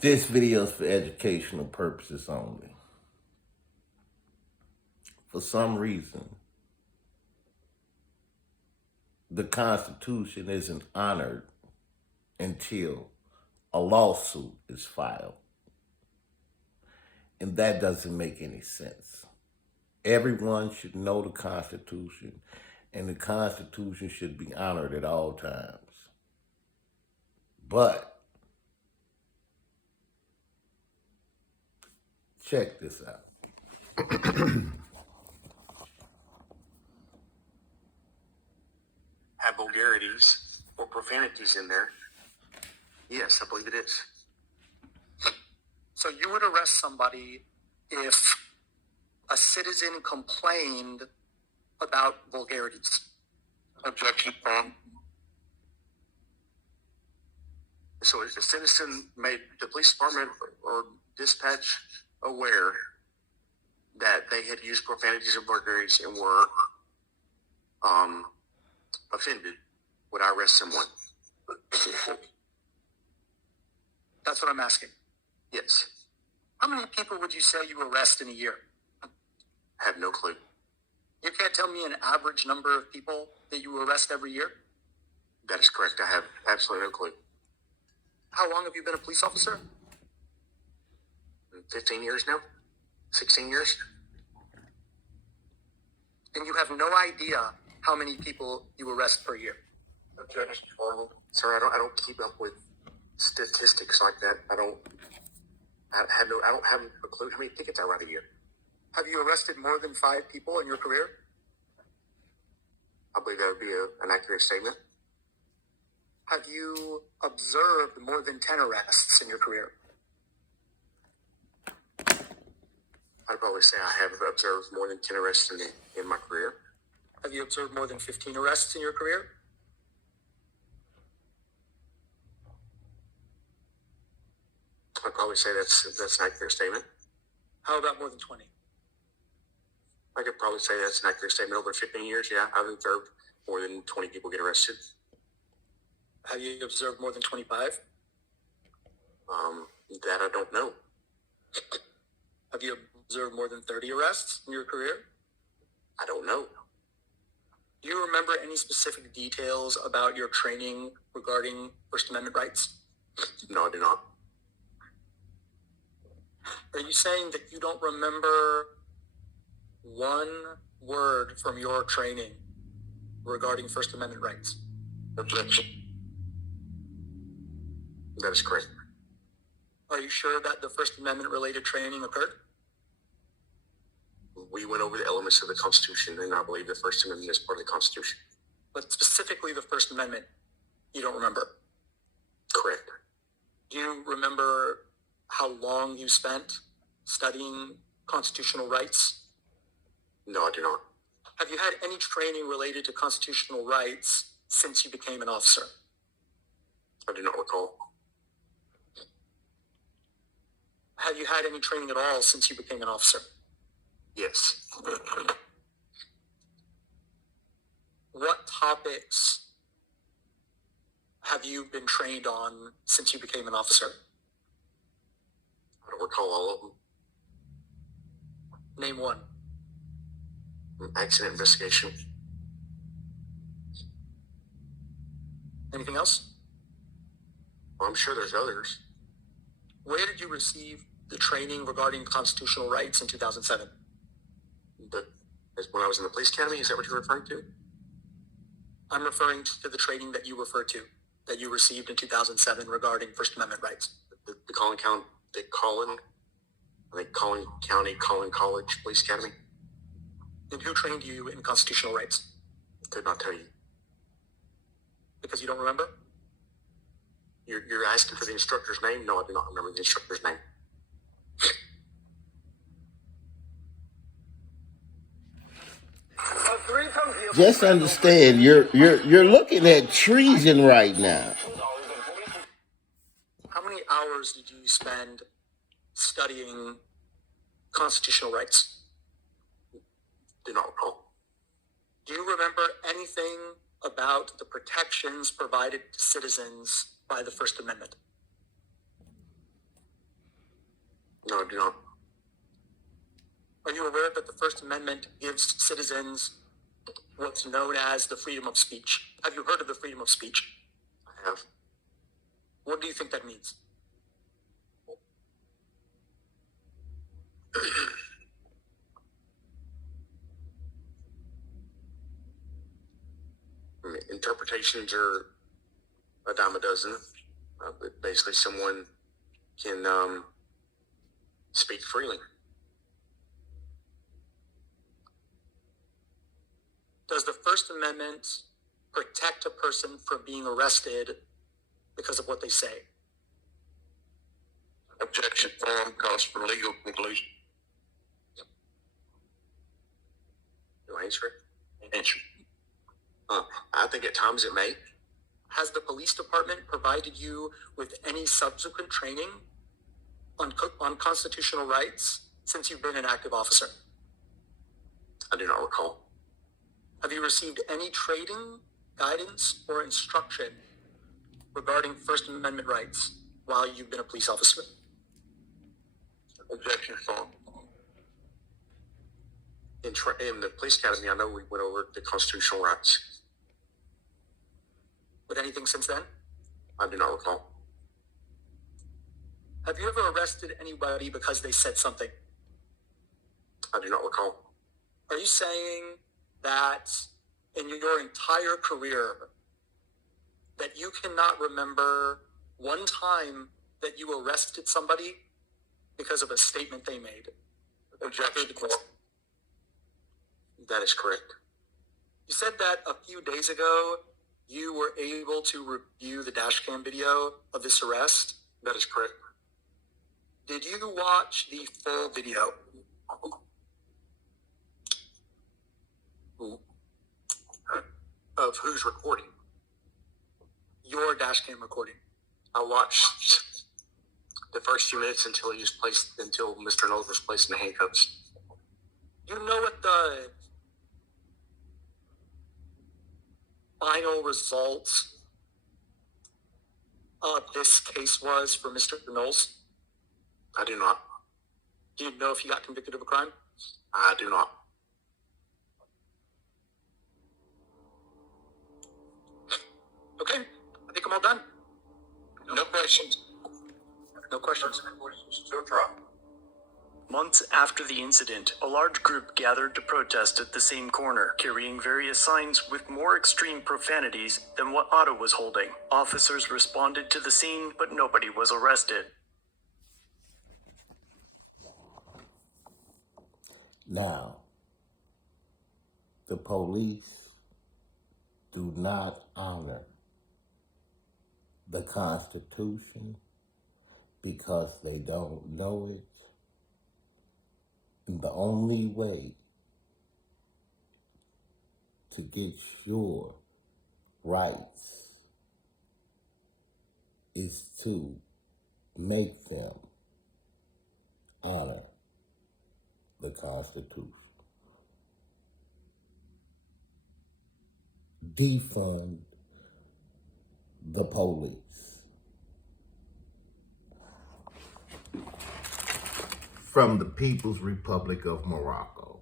This video is for educational purposes only. For some reason, the Constitution isn't honored until a lawsuit is filed. And that doesn't make any sense. Everyone should know the Constitution, and the Constitution should be honored at all times. But check this out. Have vulgarities or profanities in there? Yes, I believe it is. So you would arrest somebody if a citizen complained about vulgarities. Objection. So if a citizen made the police department or dispatch aware that they had used profanities or vulgarities and were offended, would I arrest someone? That's what I'm asking. Yes. How many people would you say you arrest in a year? I have no clue. You can't tell me an average number of people that you arrest every year? That is correct. I have absolutely no clue. How long have you been a police officer? 15 years now? 16 years? And you have no idea how many people you arrest per year. Objection. Sir, I don't keep up with statistics like that. I don't have a clue how many tickets I write a year. Have you arrested more than 5 people in your career? I believe that would be an accurate statement. Have you observed more than 10 arrests in your career? I'd probably say I have observed more than 10 arrests in my career. Have you observed more than 15 arrests in your career? I'd probably say that's an accurate statement. How about more than 20? I could probably say that's an accurate statement. Over 15 years, yeah, I've observed more than 20 people get arrested. Have you observed more than 25? That I don't know. Have you observed more than 30 arrests in your career? I don't know. Do you remember any specific details about your training regarding First Amendment rights? No, I do not. Are you saying that you don't remember one word from your training regarding First Amendment rights? Objection. That is correct. Are you sure that the First Amendment related training occurred? We went over the elements of the Constitution, and I believe the First Amendment is part of the Constitution. But specifically the First Amendment, you don't remember? Correct. Do you remember how long you spent studying constitutional rights? No, I do not. Have you had any training related to constitutional rights since you became an officer? I do not recall. Have you had any training at all since you became an officer? Yes. What topics have you been trained on since you became an officer? I don't recall all of them. Name one. Accident investigation. Anything else? Well, I'm sure there's others. Where did you receive the training regarding constitutional rights in 2007? But when I was in the police academy, is that what you're referring to? I'm referring to the training that you referred to, that you received in 2007 regarding First Amendment rights. The Collin County, Collin College Police Academy. And who trained you in constitutional rights? Could not tell you. Because you don't remember? You're asking for the instructor's name? No, I do not remember the instructor's name. Just understand, you're looking at treason right now. How many hours did you spend studying constitutional rights? Do not recall. Do you remember anything about the protections provided to citizens by the First Amendment? No, I do not. Are you aware that the First Amendment gives citizens what's known as the freedom of speech? Have you heard of the freedom of speech? I have. What do you think that means? I mean, interpretations are a dime a dozen. But basically, someone can speak freely. Does the First Amendment protect a person from being arrested because of what they say? Objection form calls for legal conclusion. Do I answer it? Answer. I think at times it may. Has the police department provided you with any subsequent training on constitutional rights since you've been an active officer? I do not recall. Have you received any training, guidance, or instruction regarding First Amendment rights while you've been a police officer? Objection form. In the police academy, I know we went over the constitutional rights. But anything since then? I do not recall. Have you ever arrested anybody because they said something? I do not recall. Are you saying that in your entire career that you cannot remember one time that you arrested somebody because of a statement they made? Objection. That is correct. You said that a few days ago you were able to review the dash cam video of this arrest. That is correct. Did you watch the full video? Of who's recording? Your dash cam recording. I watched the first few minutes until Mr. Knowles was placed in the handcuffs. You know what the final result of this case was for Mr. Knowles? I do not. Do you know if he got convicted of a crime? I do not. Okay, I think I'm all done. No questions. No questions. Still try. Months after the incident, a large group gathered to protest at the same corner, carrying various signs with more extreme profanities than what Otto was holding. Officers responded to the scene, but nobody was arrested. Now, the police do not honor the Constitution because they don't know it. And the only way to get your rights is to make them honor the Constitution. Defund the police. From the People's Republic of Morocco.